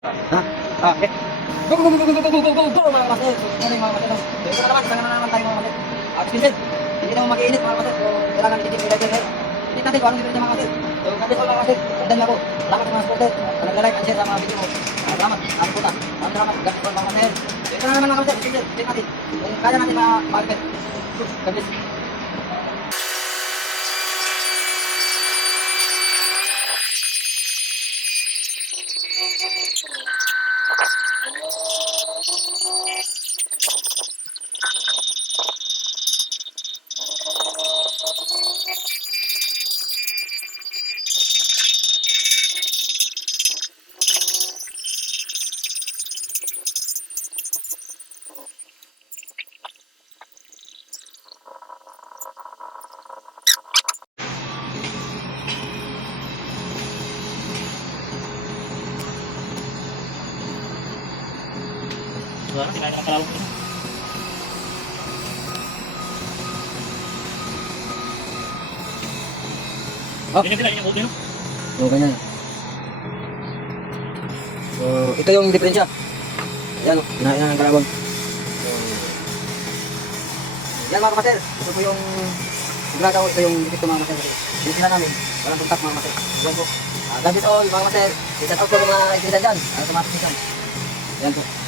Ha? Ah, okay. Go, go, go, go, go, go, go, go, go, mga kapatid. Ano yung mga kapatid? Ito na naman tayo mga kapatid. Vincent, hindi naman mag-iinit mga kapatid. So, kailangan itinit nila dyan. Hindi natin kung anong difference mga kapatid. So, kapatid mga kapatid, sundan niyo ako. Salamat sa mga supporter. Nag-like and share sa mga video mo. Salamat. Salamat po ta. Salamat. Ganda po mga kapatid. So, ito na naman mga kapatid. Vincent, itinit natin. Kung kaya natin ma-market. Kapatid. Wala, kinain ng kalawang ko. Oh. Ganyan din lang yung ulo. So, ganyan. So, ito yung diferensya. Ayan, kinain na ng kalabang. So, yan mga kapatid. Ito po yung sigurado, ito yung dito mga kapatid. Yung sila namin, walang puntak mga kapatid. Yan po. God bless all mga kapatid. Shout out po mga itindan dyan. Ano tumatik nito. Yan po.